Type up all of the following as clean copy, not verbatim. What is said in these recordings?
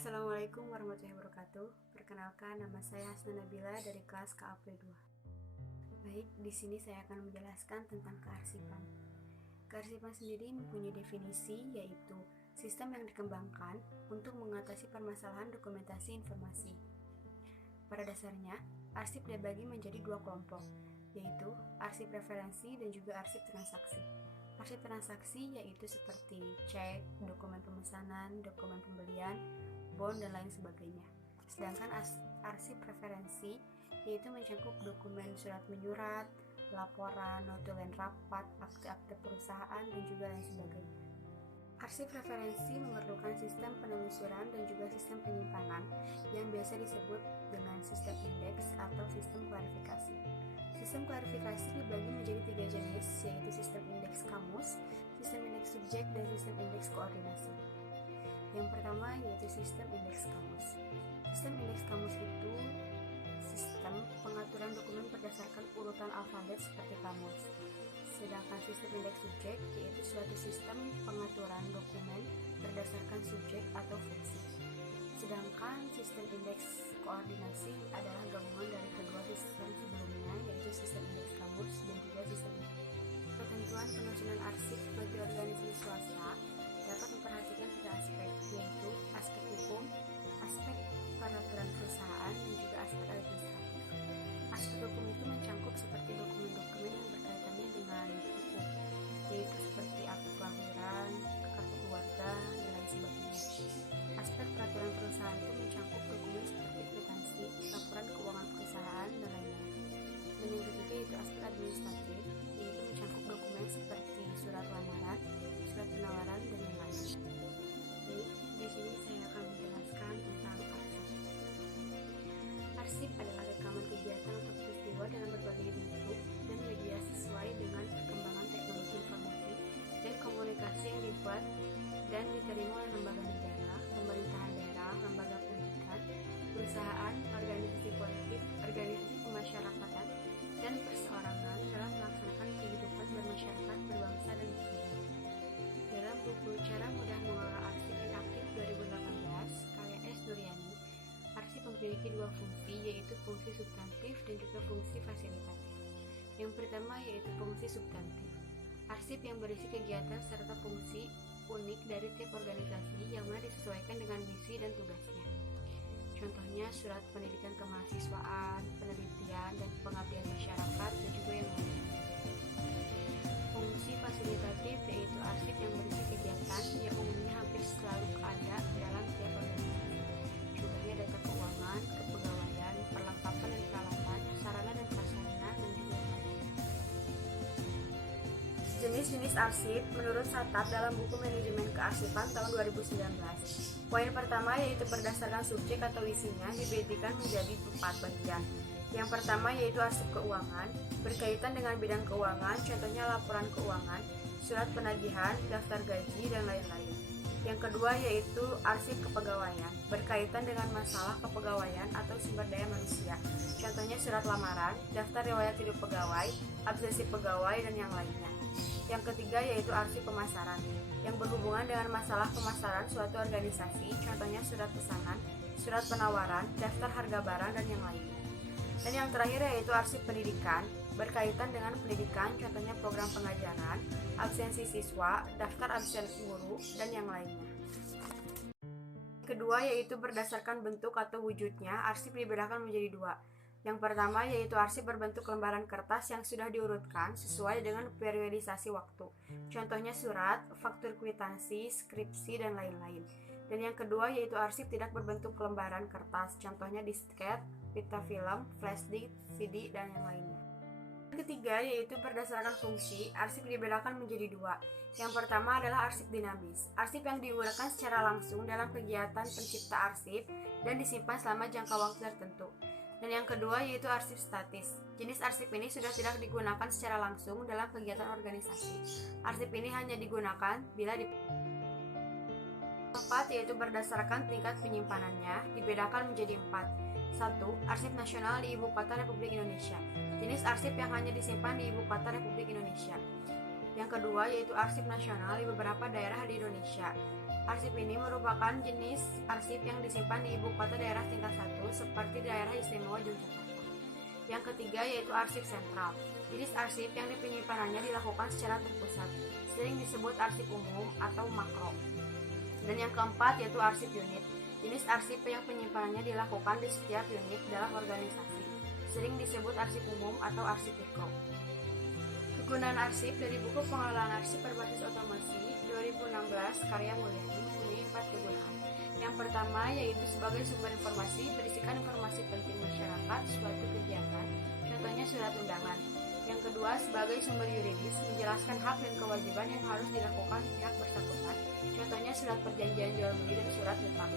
Assalamualaikum warahmatullahi wabarakatuh. Perkenalkan, nama saya Hasna Nabila dari kelas KAP2. Baik, di sini saya akan menjelaskan tentang kearsipan. Kearsipan sendiri mempunyai definisi, yaitu sistem yang dikembangkan untuk mengatasi permasalahan dokumentasi informasi. Pada dasarnya, arsip dibagi menjadi dua kelompok, yaitu arsip referensi dan juga arsip transaksi. Arsip transaksi yaitu seperti cek, dokumen pemesanan, dokumen pembelian, bond, dan lain sebagainya. Sedangkan arsip referensi yaitu mencakup dokumen surat menyurat, laporan, notulen rapat, akte-akte perusahaan, dan juga lain sebagainya. Arsip referensi memerlukan sistem penelusuran dan juga sistem penyimpanan yang biasa disebut dengan sistem indeks atau sistem klarifikasi. Sistem klarifikasi dibagi menjadi 3 jenis, yaitu sistem indeks kamus, sistem indeks subjek, dan sistem indeks koordinasi. Yang pertama yaitu sistem indeks kamus. Sistem indeks kamus itu sistem pengaturan dokumen berdasarkan urutan alfabet seperti kamus. Sedangkan sistem indeks subjek yaitu suatu sistem pengaturan dokumen berdasarkan subjek atau fungsi. Sedangkan sistem indeks koordinasi adalah gabungan dari kedua sistem sebelumnya, yaitu sistem indeks kamus dan juga sistem ketentuan penyusunan arsip bagi organisasi swasta dapat memperhatikan 3 aspek, yaitu aspek hukum, aspek peraturan perusahaan, dan juga aspek administratif. Aspek hukum itu mencakup seperti dokumen-dokumen yang berkaitannya dengan hukum, yaitu seperti akte kelahiran, kartu keluarga, dan lain sebagainya. Aspek peraturan perusahaan itu mencakup dokumen seperti kwitansi, laporan keuangan perusahaan, dan lain-lain. Dan yang ketiga yaitu aspek administratif, yaitu mencakup dokumen seperti surat lamaran, surat penawaran, dan lain-lain. Baik, di sini saya akan menjelaskan tentang arsip. Arsip adalah rekaman kegiatan atau peristiwa dalam berbagai bentuk dan media sesuai dengan perkembangan teknologi informasi dan komunikasi yang dibuat dan diterima oleh lembaga negara, pemerintahan daerah, lembaga pendidikan, perusahaan, organisasi politik, organisasi kemasyarakatan, dan perseorangan dalam melaksanakan kehidupan bermasyarakat, berbangsa, dan berbudaya. Dalam buku Cara Mudah Mengelola Arsip dan Aktif 2018, karya S. Nuryani, arsip memiliki 2 fungsi, yaitu fungsi substantif dan juga fungsi fasilitatif. Yang pertama yaitu fungsi substantif. Arsip yang berisi kegiatan serta fungsi unik dari tiap organisasi yang mana disesuaikan dengan misi dan tugasnya. Contohnya surat pendidikan kemahasiswaan, penelitian, dan pengabdian masyarakat, dan juga yang lainnya. Fungsi fasilitatif yaitu arsip yang berisi kegiatan yang umumnya hampir selalu ada dalam tiap organisasi. Contohnya data keuangan, kepegawaian, perlengkapan dan peralatan, sarana dan prasarana, dan juga yang lainnya. Jenis-jenis arsip menurut Satap dalam buku Manajemen Kearsipan tahun 2019. Poin pertama yaitu berdasarkan subjek atau isinya dibedakan menjadi 4 bagian. Yang pertama yaitu arsip keuangan, berkaitan dengan bidang keuangan, contohnya laporan keuangan, surat penagihan, daftar gaji, dan lain-lain. Yang kedua yaitu arsip kepegawaian, berkaitan dengan masalah kepegawaian atau sumber daya manusia, contohnya surat lamaran, daftar riwayat hidup pegawai, absensi pegawai, dan yang lainnya. Yang ketiga yaitu arsip pemasaran, yang berhubungan dengan masalah pemasaran suatu organisasi, contohnya surat pesanan, surat penawaran, daftar harga barang, dan yang lainnya. Dan yang terakhir yaitu arsip pendidikan, berkaitan dengan pendidikan, contohnya program pengajaran, absensi siswa, daftar absen guru, dan yang lainnya. Kedua yaitu berdasarkan bentuk atau wujudnya, arsip dibedakan menjadi 2. Yang pertama yaitu arsip berbentuk lembaran kertas yang sudah diurutkan sesuai dengan periodisasi waktu. Contohnya surat, faktur kwitansi, skripsi, dan lain-lain. Dan yang kedua yaitu arsip tidak berbentuk lembaran kertas, contohnya disket, pita film, flash disk, CD, dan yang lainnya. Yang ketiga yaitu berdasarkan fungsi, arsip dibedakan menjadi 2. Yang pertama adalah arsip dinamis, arsip yang digunakan secara langsung dalam kegiatan pencipta arsip dan disimpan selama jangka waktu tertentu. Dan yang kedua yaitu arsip statis. Jenis arsip ini sudah tidak digunakan secara langsung dalam kegiatan organisasi. Arsip ini hanya digunakan bila Keempat yaitu berdasarkan tingkat penyimpanannya, dibedakan menjadi 4. 1. Arsip nasional di Ibu Kota Republik Indonesia. Jenis arsip yang hanya disimpan di Ibu Kota Republik Indonesia. Yang kedua yaitu arsip nasional di beberapa daerah di Indonesia. Arsip ini merupakan jenis arsip yang disimpan di ibu kota daerah tingkat 1 seperti daerah istimewa Yogyakarta. Yang ketiga yaitu arsip sentral. Jenis arsip yang penyimpanannya dilakukan secara terpusat, sering disebut arsip umum atau makro. Dan yang keempat yaitu arsip unit. Jenis arsip yang penyimpanannya dilakukan di setiap unit dalam organisasi, sering disebut arsip umum atau arsip mikro. Kegunaan arsip dari buku pengelolaan arsip berbasis otomasi 2016 karya Mulyani mempunyai 4 kegunaan. Yang pertama yaitu sebagai sumber informasi berisikan informasi penting masyarakat suatu kegiatan, contohnya surat undangan. Yang kedua sebagai sumber yuridis menjelaskan hak dan kewajiban yang harus dilakukan pihak bersangkutan, contohnya surat perjanjian jual beli dan surat hutang.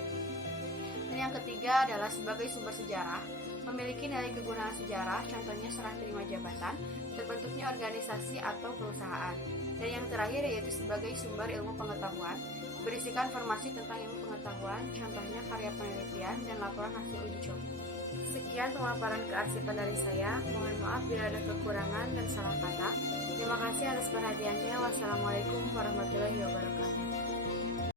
Dan yang ketiga adalah sebagai sumber sejarah, memiliki nilai kegunaan sejarah, contohnya serah terima jabatan, terbentuknya organisasi atau perusahaan. Dan yang terakhir yaitu sebagai sumber ilmu pengetahuan, berisikan informasi tentang ilmu pengetahuan, contohnya karya penelitian dan laporan hasil uji coba. Sekian pemaparan kearsipan dari saya, mohon maaf bila ada kekurangan dan salah kata. Terima kasih atas perhatiannya. Wassalamualaikum warahmatullahi wabarakatuh.